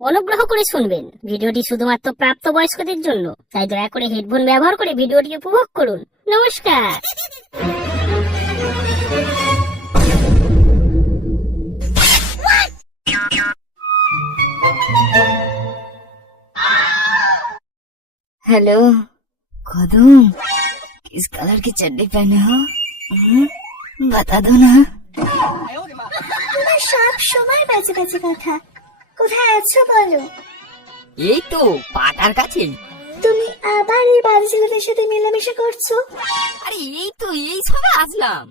অনুগ্রহ করে শুনবেন, ভিডিওটি শুধুমাত্র প্রাপ্তবয়স্কদের জন্য, তাই দয়া করে হেডফোন ব্যবহার করে ভিডিওটি উপভোগ করুন। নমস্কার। हेलो कदम, किस कलर की चड्डी पहने हो? बता दो ना। তোমার সব সময় বাজে বাজে কথা। কোথায় আছো বলো? এই তো পাটার কাছে। তুমি আবার এই বাজে ছেলেদের সাথে মেলামেশা করছো। আরে এই তো এই সবে আসলাম।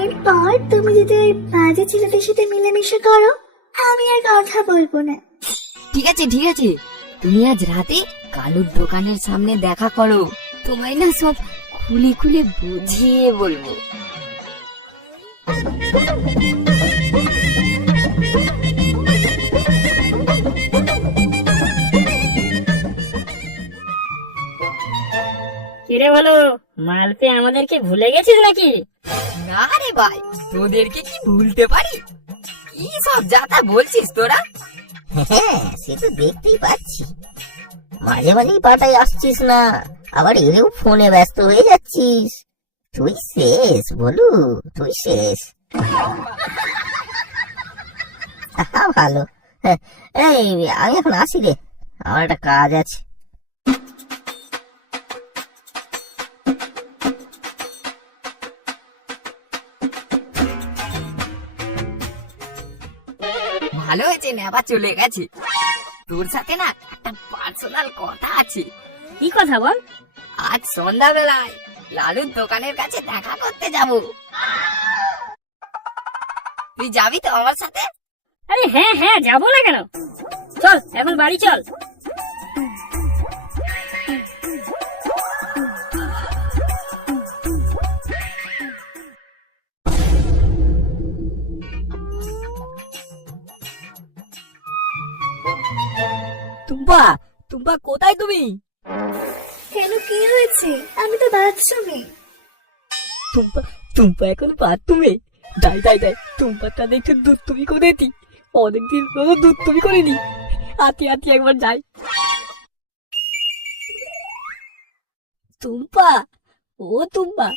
এরপর তুমি যদি ওই বাজে ছেলেদের সাথে মেলামেশা করো, আমি আর কথা বলবো না। ঠিক আছে ঠিক আছে, তুমি আজ রাতে কালুর দোকানের সামনে দেখা করো, তোমায় না সব খুলে খুলে বুঝিয়ে বলবো। কিরে বলো, মাল পেয়ে আমাদেরকে ভুলে গেছিস নাকি? না রে ভাই, তোদেরকে কি ভুলতে পারি? কি সব যাতা বলছিস তোরা? হ্যাঁ, সে তো দেখতেই পাচ্ছি। মাঝে মাঝেই পাটায় আসছিস না, আবার এলেও ফোনে ব্যস্ত হয়ে যাচ্ছিস। তুই শেষ বলু, তুই শেষ। ভালো। এই আমি এখন আসি রে, আমার একটা কাজ আছে। ভালো হয়েছে নেবা চলে গেছে, তোর সাথে না একটা পার্সোনাল কথা আছে। কি কথা বল? আজ সন্ধ্যাবেলায় লালুর দোকানের কাছে দেখা করতে যাব, তুই যাবি তো আমার সাথে? আরে হ্যাঁ হ্যাঁ, যাবো না কেন, চল এখন বাড়ি চল। টুম্পা, টুম্পা কোথায় তুমি? কেন, কি হয়েছে? আমি তো বাথরুমে। টুম্পা, টুম্পা এখন বাথরুমে? যাই যাই যাই, টুম্পাটা দেখে দুধ তুমি করেছি, অনেকদিন হলো দুধ তুমি করিনি। আতি আতি একবার যাই। টুম্পা, ও টুম্পা,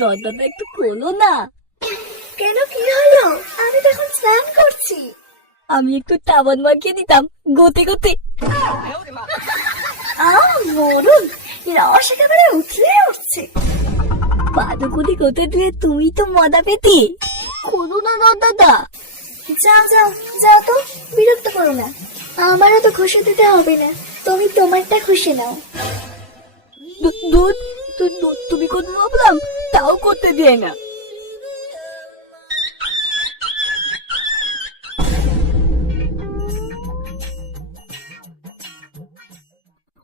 দরজাটা একটু খোলো না। কেন, কি হলো? আমি তো এখন স্নান করছি। আমি একটু সাবান মাখিয়ে দিতাম গোতে গোতে। মরুন, রস একেবারে উঠলে উঠছে। পাদুকুনি গোতে দিয়ে তুমি তো মজা পেতে। খোলো না দরজাটা। যাও যাও যাও তো, বিরক্ত করো না। আমারও তো ঘষে দিতে হবে না, তুমি তোমারটা ঘষে নাও। দুধ, তুমি করতে ভাবলাম, তাও করতে দিয়ে না।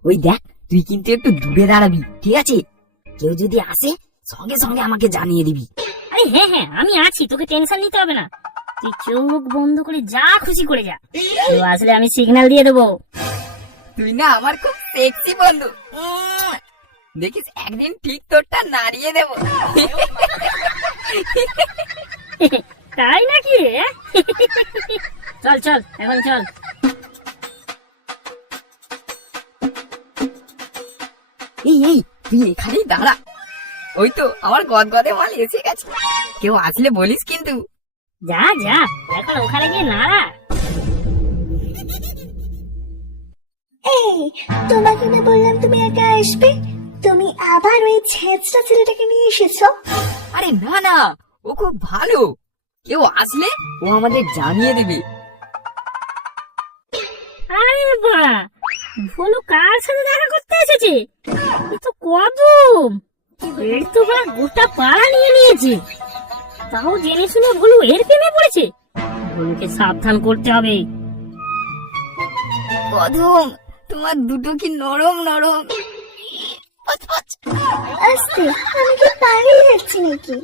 ওই দেখ, তুই কিন্তু একটু দূরে দাঁড়াবি, ঠিক আছে? কেউ যদি আসে সঙ্গে সঙ্গে আমাকে জানিয়ে দিবি। আরে হ্যাঁ হ্যাঁ, আমি আছি, তোকে টেনশন নিতে হবে না। তুই চোখ বন্ধ করে যা খুশি করে যা, কেউ আসলে আমি সিগন্যাল দিয়ে দেবো। তুই না আমার খুব সেক্সি বন্ধু, দেখিস একদিন ঠিক তোরটা নাড়িয়ে দেবো। তাই নাকি রে? চল চল এখন চল। এই এই, তুই এখানেই দাঁড়া, ওই তো আমার গদগদে মাল এসে গেছে, কেউ আসলে বলিস কিন্তু। যা যা, এখন ওখানে গিয়ে নাড়া। এই, তোমাকে না বললাম তুমি একা আসবে, তুমি আবার ওই ছেঁচড়া ছেলেটাকে নিয়ে এসেছো। আরে না না, ও খুব ভালো, কেউ আসলে ও আমাদের জানিয়ে দেবে। আরে বা, ভোলু কার সাথে দেখা করতে এসেছে? এ তো কদম, এর তো বা গোটা পাড়া নিয়ে নিয়েছে। তাও জেনে শুনে ভোলু এর প্রেমে পড়েছে। ভোলুকে সাবধান করতে হবে। কদম, তোমার দুটো কি নরম নরম। আস্তে, আমি কি পাগল যাচ্ছি নাকি?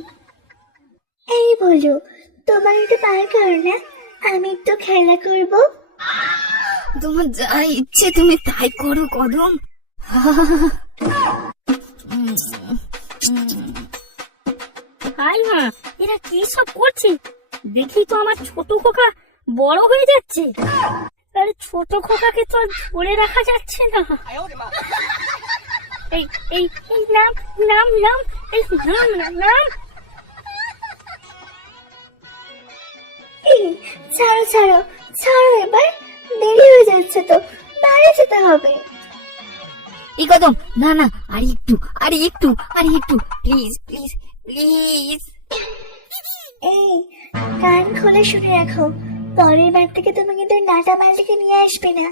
এই বলো, তোমার একটু পায়ে করো না, আমি একটু খেলা করবো। তোমার যা ইচ্ছে তুমি তাই করো কদম। হাই মা, এরা কি সব করছে? দেখি তো আমার ছোট খোকা বড় হয়ে যাচ্ছে। আর ছোট খোকাকে তো আর ধরে রাখা যাচ্ছে না। এই এই এই নাম নাম নাম এই নাম নাম নাম। এই, ছাড়ো ছাড়ো ছাড়ো, এবার দেরি হয়ে যাচ্ছে তো, বাড়ি যেতে হবে। এই কদম, না না, আর একটু, আর একটু, আর একটু, প্লিজ প্লিজ প্লিজ। এই, কান খুলে শুনে রাখো, পরের বার থেকে তুমি কিন্তু ওই নাটা মালটিকে নিয়ে আসবে না।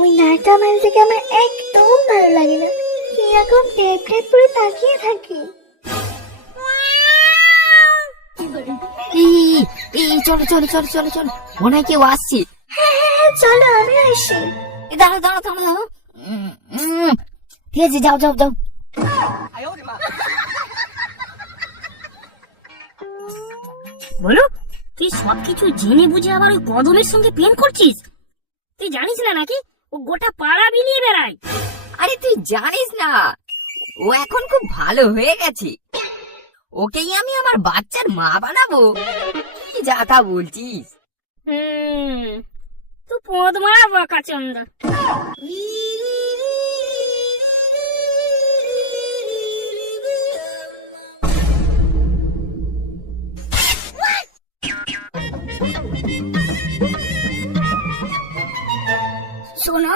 ওই নাটা মালটিকে আমার একদম ভালো লাগে না, কিরকম ট্যাপ ট্যাপ করে তাকিয়ে থাকি। এই এই, চলো চলো চলো চলো চলো, মনে হয় কেউ আসছে। হ্যাঁ হ্যাঁ হ্যাঁ, চলো আমি আসি। দাঁড়াও দাঁড়াও দাঁড়াও দাঁড়াও। ঠিক আছে, যাও যাও যাও। বলো, তুই সবকিছু জেনে বুঝে আবার ওই কদমের সঙ্গে প্রেম করছিস? তুই জানিস না নাকি ও গোটা পাড়া বিলিয়ে বেড়ায়? আরে তুই জানিস না, ও এখন খুব ভালো হয়ে গেছে। ওকেই আমি আমার বাচ্চার মা বানাবো। কি যা তা বলছিস? তো পদ মারা বাঁকা চন্দা। শোনা,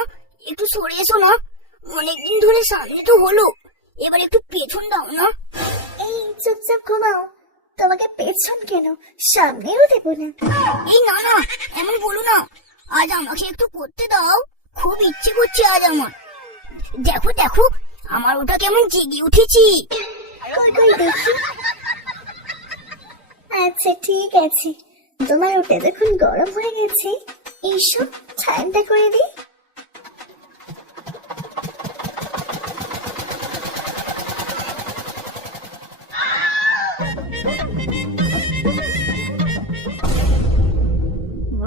একটু সরে এসো না, অনেকদিন ধরে সামনে তো হলো, এবার একটু পেছন দাও না। এই চুপচাপ ঘুমাও, তোমাকে পেছন কেন, সামনেও দেবো না। এই না না, এমন বলো না, আজ আমাকে একটু করতে দাও, খুব ইচ্ছে করছে আজ আমার। দেখো দেখো, আমার ওটা কেমন জেগে উঠেছি। কই কই দেখি। আচ্ছা ঠিক আছে, তোমার ওটা দেখুন গরম হয়ে গেছে, এইসব ঠান্ডা করে দিই।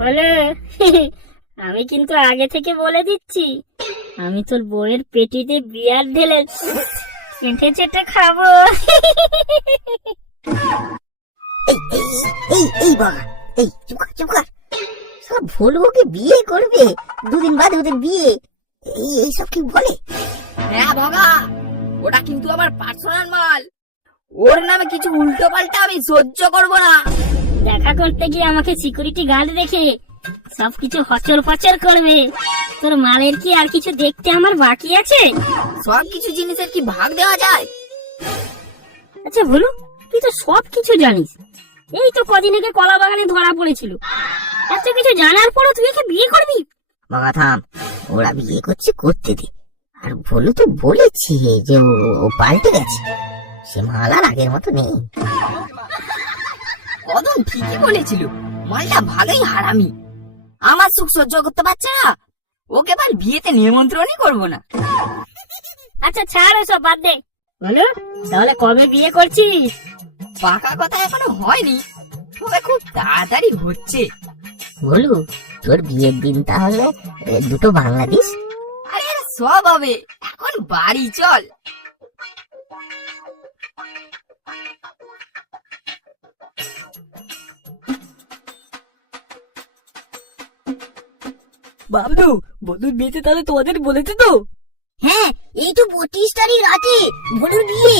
বলে আমি কিন্তু আগে থেকে বলে দিচ্ছি, আমি তোর বউয়ের পেটিতে বিয়ার ঢেলে চেটে চেটে খাবো। এই এই এই এই বাবা, এই চুপ কর চুপ কর। সব ভুল ওকে বিয়ে করবে, দুদিন বাদে ওদের বিয়ে, এই এইসব কি বলে? হ্যাঁ বাবা, ওটা কিন্তু আমার পার্সোনাল মাল। ওর নামে কিছু উল্টো পাল্টা আমি সহ্য করবো না। দেখা করতে গিয়ে আমাকে সিকিউরিটি গার্ড রেখে সবকিছু হচর পচর করবে। তোর মালের কি আর কিছু দেখতে আমার বাকি আছে? সব কিছু জিনিসের কি ভাগ দেওয়া যায়? আচ্ছা বলু, তুই তো সব কিছু জানিস। এই তো কদিন আগে কলা বাগানে ধরা পড়েছিল, এত কিছু জানার পরও তুই একে বিয়ে করবি? বাবা থাম, ওরা বিয়ে করছে করতে দে। আর ভুলু তো বলেছে যে ও পাল্টে গেছে, সে মাল আর আগের মতো নেই। কদম ঠিকই বলেছিল, মালটা ভালোই হারামি। আমার সুখ সহ্য করতে পারছে না, ওকে এবার বিয়েতে নিমন্ত্রণই করবো না। আচ্ছা ছাড় ওসব, বাদ দে। বলু, তাহলে কবে বিয়ে করছিস? পাকা কথা এখনো হয়নি, তবে খুব তাড়াতাড়ি হচ্ছে। ভুলু, তোর বিয়ের দিন তাহলে দুটো বাংলাদেশ। আরে এরা সব হবে, এখন বাড়ি চল। বাবলু, বন্ধুর বিয়েতে তাহলে তোমাদের বলেছে তো? হ্যাঁ, এই তো 32 তারিখ রাতে ভোলুর বিয়ে,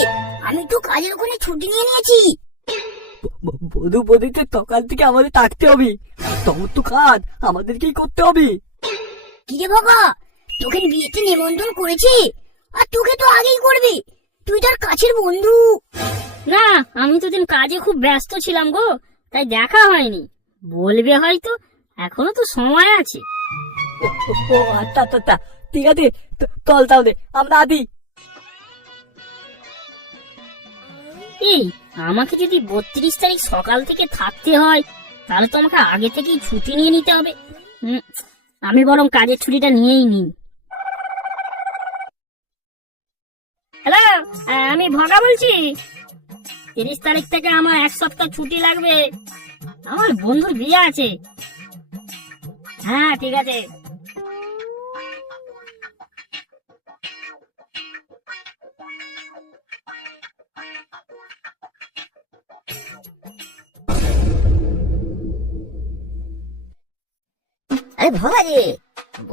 আমি তো কাজের ওখানে ছুটি নিয়ে নিয়েছি। বধূ বধূতে সকাল থেকে আমাদের থাকতে হবে, তোমার তো কাজ আমাদেরকেই করতে হবে। কি রে বাবা, তোকে বিয়েতে নিমন্ত্রণ করেছে, আর তোকে তো আগেই করবে, তুই তার কাছের বন্ধু। না, আমি তো দিন কাজে খুব ব্যস্ত ছিলাম গো, তাই দেখা হয়নি। বলবে হয়তো, এখনো তো সময় আছে। ও আচ্ছা আচ্ছা আচ্ছা, ঠিক আছে, চল তাহলে আমরা আদি। এই, আমাকে যদি 32 তারিখ সকাল থেকে থাকতে হয়, তাহলে তো আমাকে আগে থেকেই ছুটি নিয়ে নিতে হবে। আমি বরং কাজের ছুটিটা নিয়েই নিই। হ্যালো, আমি ভগা বলছি। 30 তারিখ থেকে আমার 1 সপ্তাহ ছুটি লাগবে, আমার বন্ধুর বিয়ে আছে। হ্যাঁ ঠিক আছে। আরে ভোলা যে,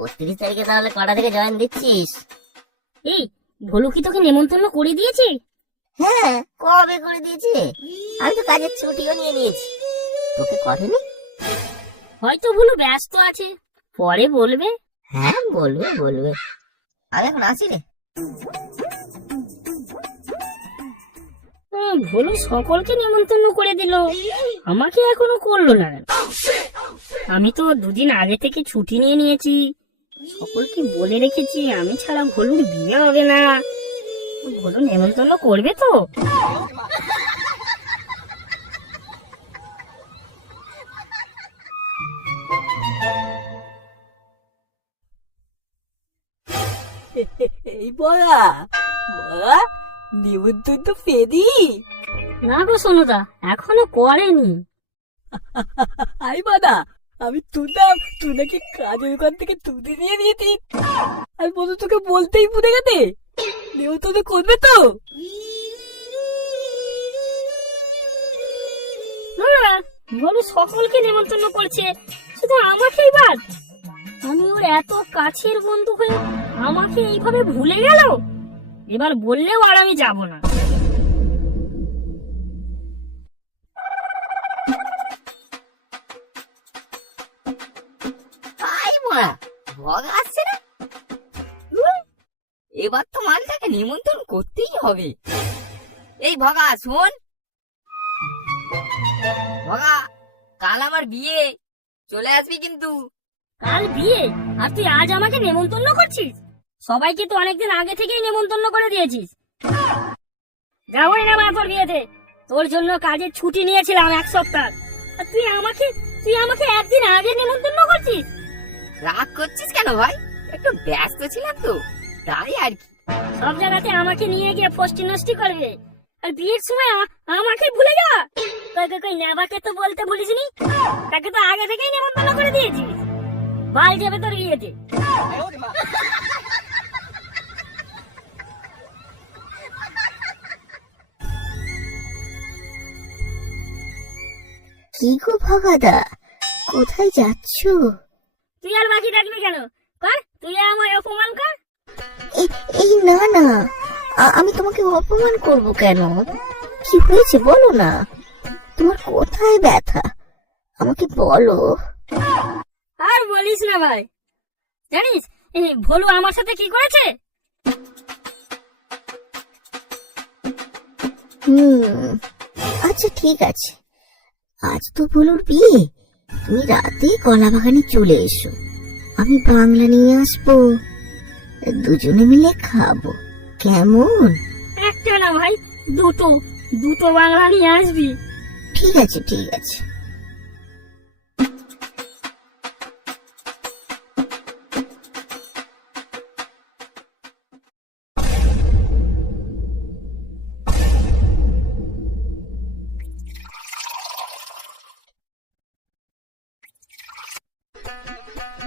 32 তারিখে তাহলে কটা থেকে জয়েন দিচ্ছিস? এই ভোলু কি তোকে নেমন্তন্ন করে দিয়েছে? হ্যাঁ, কবে করে দিয়েছে? আমি তো কাজের ছুটিও নিয়ে নিয়েছি। তোকে করেনি? হয়তো ভোলু ব্যস্ত আছে, পরে বলবে। হ্যাঁ, বলবে বলবে। আমি এখন আসি রে। ভোলু সকলকে নেমন্তন্ন করে দিল, আমাকে এখনো করলো না। আমি তো দুদিন আগে থেকে ছুটি নিয়ে নিয়েছি, সকলকে বলে রেখেছি আমি ছাড়া ভোলুর বিয়ে হবে না। ভোলু নেমন্তন্ন করবে তো? এই বলা বলা নিমন্ত্রণ তো পেদি। না গো সোনুদা, এখনো করেনি। আই বাদা, আমি তুলতাম তুই নাকি কাজের ওখান থেকে তুলে নিয়ে নিয়েছিস। আর বলতো তোকে বলতেই ভুলে গেছে নিমন্ত্রণ করবে তো। না, ভোলু সকলকে নেমন্তন্ন করছে, শুধু আমাকেই বাদ। আমি ওর এত কাছের বন্ধু হয়ে আমাকে এইভাবে ভুলে গেল। এবার বললেও আর আমি যাব না। তাই বলা ভগা আসছে না, এবার তো মালটাকে নিমন্ত্রণ করতেই হবে। এই ভগা শোন, ভগা কাল আমার বিয়ে, চলে আসবি কিন্তু। কাল বিয়ে আর তুই আজ আমাকে নেমন্তন্ন করছিস? সবাইকে তো অনেকদিন আগে থেকেই নেমন্তন্ন করে দিয়েছিস। যাবোই না মা তোর বিয়েতে, তোর জন্য কাজের ছুটি নিয়েছিলাম 1 সপ্তাহ, আর তুই আমাকে একদিন আগে নেমন্তন্ন করছিস। রাগ করছিস কেন ভাই? একটু ব্যস্ত ছিলাম তো, তাই আর কি। সব জায়গাতে আমাকে নিয়ে গিয়ে ফষ্টি নষ্টি করবে, আর বিয়ের সময় আমাকে ভুলে যাওয়া। কই নেবাকে তো বলতে ভুলিসনি, তাকে তো আগে থেকেই নেমন্তন্ন করে দিয়েছিস। বাল যাবে তোর বিয়েতে। কি গো ভগাদা, কোথায় যাচ্ছ? তুই আর বাকি থাকবি কেন? কর, তুই আমায় অপমান কর। এই না না, আমি তোমাকে অপমান করব কেন? কি হয়েছে বলো না, তোমার কোথায় ব্যথা আমাকে বলো। আর বলিস না ভাই, জানিস ভোলু আমার সাথে কি করেছে? আচ্ছা ঠিক আছে, আজ তো ভোলুর বিয়ে, তুমি রাতে কলা বাগানে চলে এসো, আমি বাংলা নিয়ে আসবো, দুজনে মিলে খাবো, কেমন? একটা না ভাই, দুটো বাংলা নিয়ে আসবি। ঠিক আছে ঠিক আছে।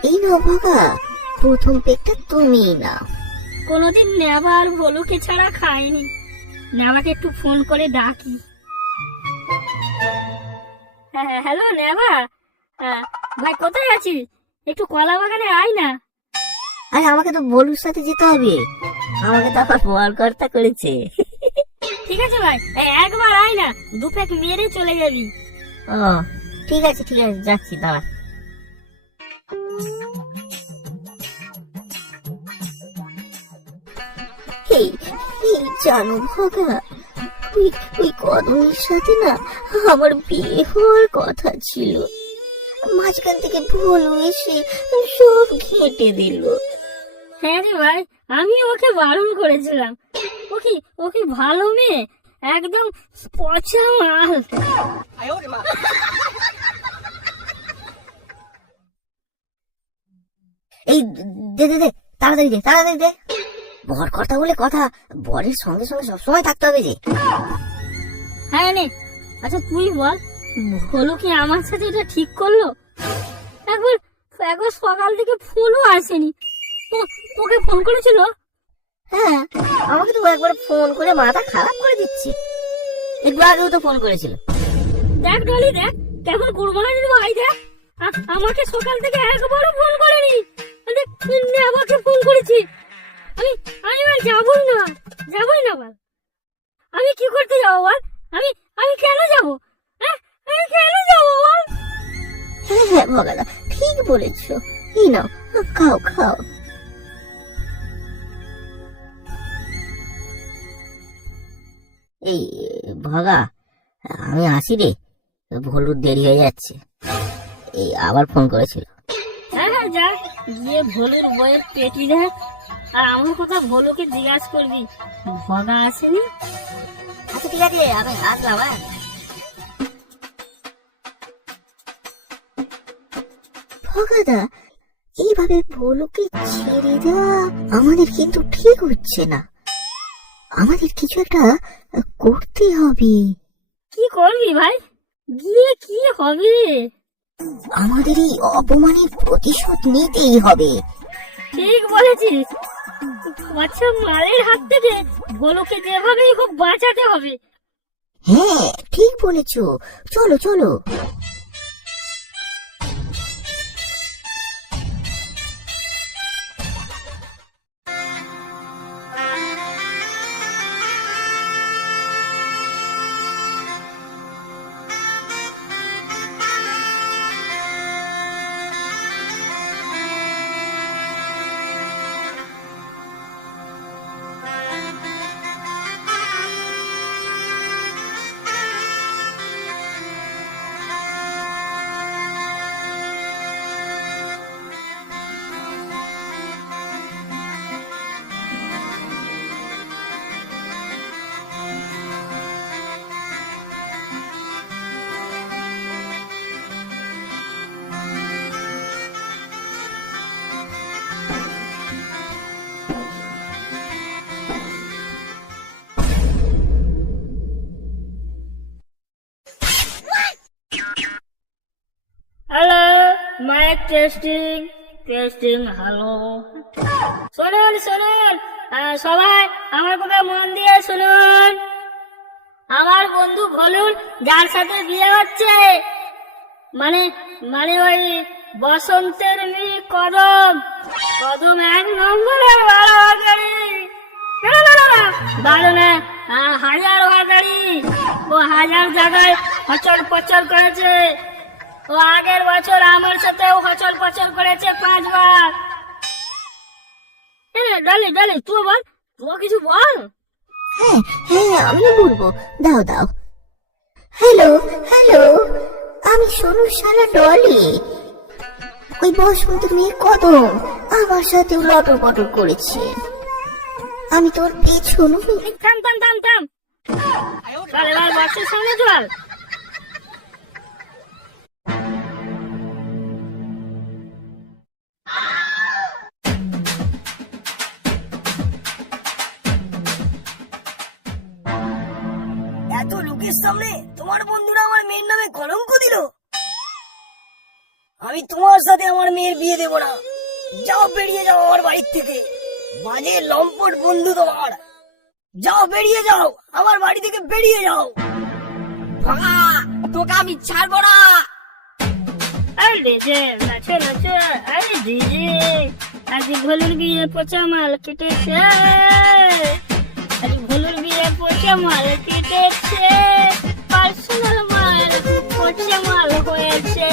এই নাও ভাগা, প্রথম পেকটা তুমি নাও। কোনোদিন নেবা আর ভোলুকে ছাড়া খাইনি, নেবাকে একটু ফোন করে ডাকি। হ্যাঁ হ্যালো নেবা, ভাই কোথায় আছিস? একটু কলা বাগানে আয় না। আরে আমাকে তো বলুর সাথে যেতে হবে, আমাকে তো আবার বলকর্তা করেছে। ঠিক আছে ভাই, একবার আয় না, 2 প্যাক মেরে চলে যাবি। ও ঠিক আছে যাচ্ছি, দাঁড়া। এই জানো ভাগা, ওই কদমের সাথে না আমার বিয়ে হওয়ার কথা ছিল, মাঝখান থেকে ভুল এসে সব ঘেঁটে দিল। হ্যাঁ রে ভাই, আমি ওকে বারণ করেছিলাম। ওকে ভালো মেয়ে, একদম পচা মাল। এই দে তাড়াতাড়ি দে। বর কথা বলে কথা, বরের সঙ্গে সঙ্গে সবসময় থাকতে হবে যে। হ্যাঁ নে, আচ্ছা তুই বল, ভোলু কি আমার সাথে এটা ঠিক করলো? একবার সকাল থেকে ফোনও আসেনি। তোকে ফোন করেছিল? হ্যাঁ, আমাকে তো একবার ফোন করে মাথা খারাপ করে দিচ্ছে। একটু আগেও তো ফোন করেছিল। দেখ ডলি, দেখ কেমন কুরবানির ভাই, দেখ আমাকে সকাল থেকে একবারও ফোন করেনি। আমাকে ফোন করেছি। আমি আমি আর যাবই না বল। আমি কি করতে যাবো বল? আমি আমি কেন যাবো? হ্যাঁ, আমি কেন যাবো বল? হ্যাঁ হ্যাঁ ভগাদা, ঠিক বলেছো। এই নাও, খাও খাও। এই ভগা, আমি আসি রে, ভলুর দেরি হয়ে যাচ্ছে। এই আবার ফোন করেছিল। হ্যাঁ হ্যাঁ, যা গিয়ে ভোলুর বইয়ের পেটি দেখ, আর আমার কথা ভোলুকে জিজ্ঞাসা করবি ভগা আসেনি। আচ্ছা ঠিক আছে, আমি আসলাম। হ্যাঁ, ভগাদা, এইভাবে ভোলুকে ছেড়ে দেওয়া আমাদের কিন্তু ঠিক হচ্ছে না। আমাদের কিছু একটা করতে হবে। কি করবি ভাই? গিয়ে কি হবে? আমাদের এই অপমানের প্রতিশোধ নিতেই হবে। ঠিক বলেছিস। আচ্ছা, মালের হাত থেকে ভোলুকে যেভাবেই হোক বাঁচাতে হবে। হ্যাঁ ঠিক বলেছো, চলো চলো। Hello, mike testing testing. Hello, শুনুন শুনুন, সবাই আমার কথা মন দিয়ে শুনুন। আমার বন্ধু ভোলুর যার সাথে বিয়ে হচ্ছে, মানে মানে ওই বসন্তের মেয়ে কদম। কদম 1 নম্বরের ভালো গাড়ি, ভালো না, 1000 গাড়ি। ও 1000 জায়গায় হচল পচল করেছে। ও আগের বছর আমার সাথেও হচল পচল করেছে 5 বার। ডালি ডালি, তুই বল, তুই কিছু বল। হ্যাঁ হ্যাঁ, আমিও বলবো, দাও দাও। হ্যালো হ্যালো, আমি সোনু শালা ডলি। ওই বসন্ত মেয়ে কদম আমার সাথে লটর পটর করেছে। আমি তোর পেছন। থাম থাম থাম থাম, চল এবার বাসের সামনে চল। এত লোকের সামনে তোমার বন্ধুরা আমার মেয়ের নামে কলঙ্ক দিল। আমি তোমার সাথে আমার মেয়ের বিয়ে দেব না। যাও, বেরিয়ে যাও আমার বাড়ির থেকে। বাজে লম্পট বন্ধু তোমার। যাও, বেরিয়ে যাও আমার বাড়ি থেকে, বেরিয়ে যাও। ভাগা, তোকে আমি ছাড়বো না। আরে ডিজে নাচো নাচো, আরে ডিজে আজ ভোলুর বিয়ে পচা মাল কেটেছে। আজ ভোলুর বিয়ে পচা মাল কেটেছে, পার্সোনাল মাল পচা মাল হয়েছে।